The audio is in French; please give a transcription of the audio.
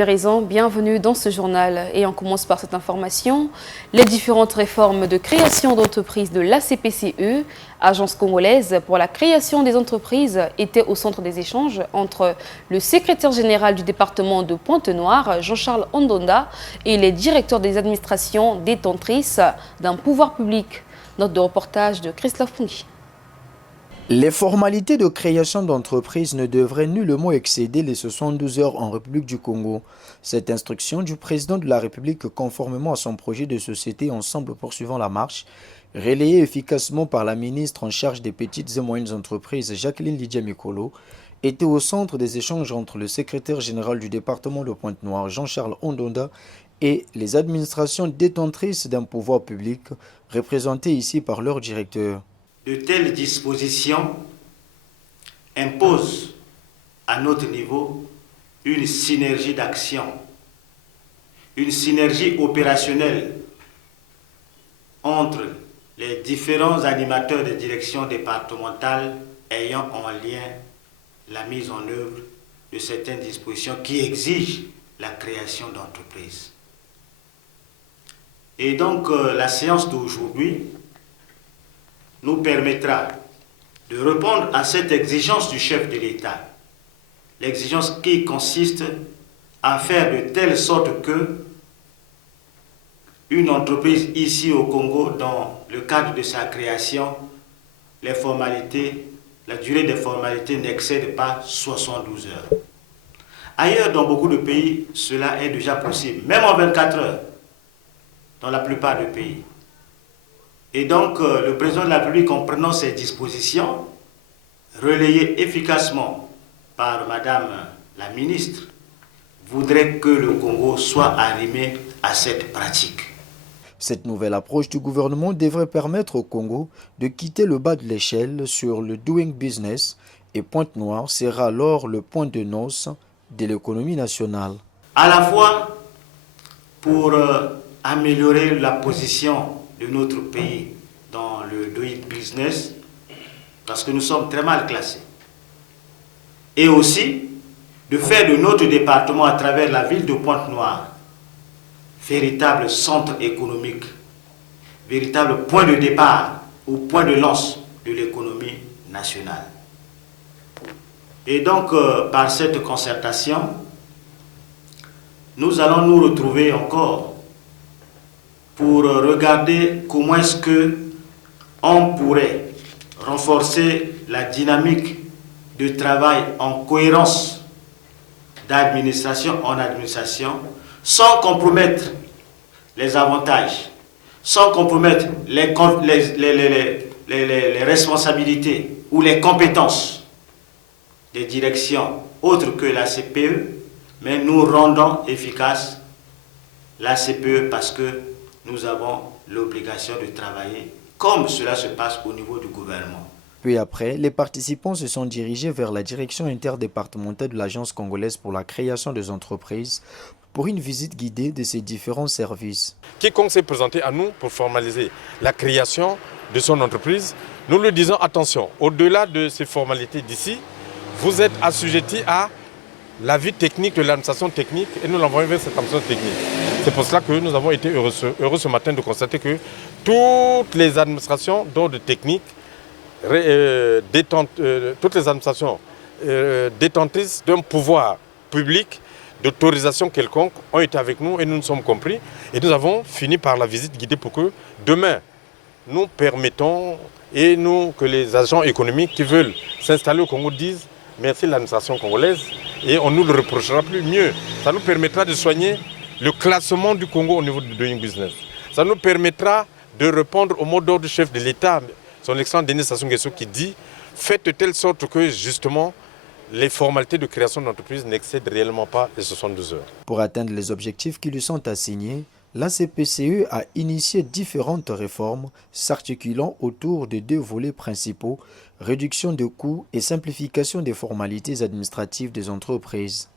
Raison, bienvenue dans ce journal et on commence par cette information. Les différentes réformes de création d'entreprises de l'ACPCE, Agence congolaise pour la création des entreprises, étaient au centre des échanges entre le secrétaire général du département de Pointe-Noire, Jean-Charles Ondonda, et les directeurs des administrations détentrices d'un pouvoir public. Note de reportage de Christophe Pungi. Les formalités de création d'entreprise ne devraient nullement excéder les 72 heures en République du Congo. Cette instruction du président de la République, conformément à son projet de société Ensemble poursuivant la marche, relayée efficacement par la ministre en charge des petites et moyennes entreprises, Jacqueline Lydia Mikolo, était au centre des échanges entre le secrétaire général du département de Pointe-Noire, Jean-Charles Ondonda, et les administrations détentrices d'un pouvoir public, représentées ici par leur directeur. De telles dispositions imposent à notre niveau une synergie d'action, une synergie opérationnelle entre les différents animateurs de direction départementale ayant en lien la mise en œuvre de certaines dispositions qui exigent la création d'entreprises. Et donc la séance d'aujourd'hui nous permettra de répondre à cette exigence du chef de l'État. L'exigence qui consiste à faire de telle sorte que une entreprise ici au Congo, dans le cadre de sa création, la durée des formalités n'excède pas 72 heures. Ailleurs, dans beaucoup de pays, cela est déjà possible, même en 24 heures, dans la plupart des pays. Et donc, le président de la République, en prenant ces dispositions, relayées efficacement par Madame la ministre, voudrait que le Congo soit arrimé à cette pratique. Cette nouvelle approche du gouvernement devrait permettre au Congo de quitter le bas de l'échelle sur le doing business et Pointe-Noire sera alors le point de noce de l'économie nationale. À la fois pour améliorer la position de notre pays dans le doing business, parce que nous sommes très mal classés. Et aussi de faire de notre département, à travers la ville de Pointe-Noire, véritable centre économique, véritable point de départ ou point de lance de l'économie nationale. Et donc, par cette concertation, nous allons nous retrouver encore pour regarder comment est-ce qu'on pourrait renforcer la dynamique de travail en cohérence d'administration en administration, sans compromettre les avantages, sans compromettre les responsabilités ou les compétences des directions autres que la CPE, mais nous rendons efficace la CPE parce que nous avons l'obligation de travailler comme cela se passe au niveau du gouvernement. Puis après, les participants se sont dirigés vers la direction interdépartementale de l'Agence congolaise pour la création des entreprises pour une visite guidée de ces différents services. Quiconque s'est présenté à nous pour formaliser la création de son entreprise, nous lui disons attention, au-delà de ces formalités d'ici, vous êtes assujetti à l'avis technique de l'administration technique et nous l'envoyons vers cette administration technique. C'est pour cela que nous avons été heureux ce matin de constater que toutes les administrations d'ordre technique, toutes les administrations détentrices d'un pouvoir public d'autorisation quelconque ont été avec nous et nous nous sommes compris. Et nous avons fini par la visite guidée pour que demain, nous permettons que les agents économiques qui veulent s'installer au Congo disent merci à l'administration congolaise et on ne nous le reprochera plus. Mieux, ça nous permettra de soigner le classement du Congo au niveau du doing business. Ça nous permettra de répondre au mot d'ordre du chef de l'État, son excellent Denis Sassou Nguesso, qui dit faites de telle sorte que justement les formalités de création d'entreprise n'excèdent réellement pas les 72 heures. Pour atteindre les objectifs qui lui sont assignés, l'ACPCE a initié différentes réformes s'articulant autour de deux volets principaux, réduction de coûts et simplification des formalités administratives des entreprises.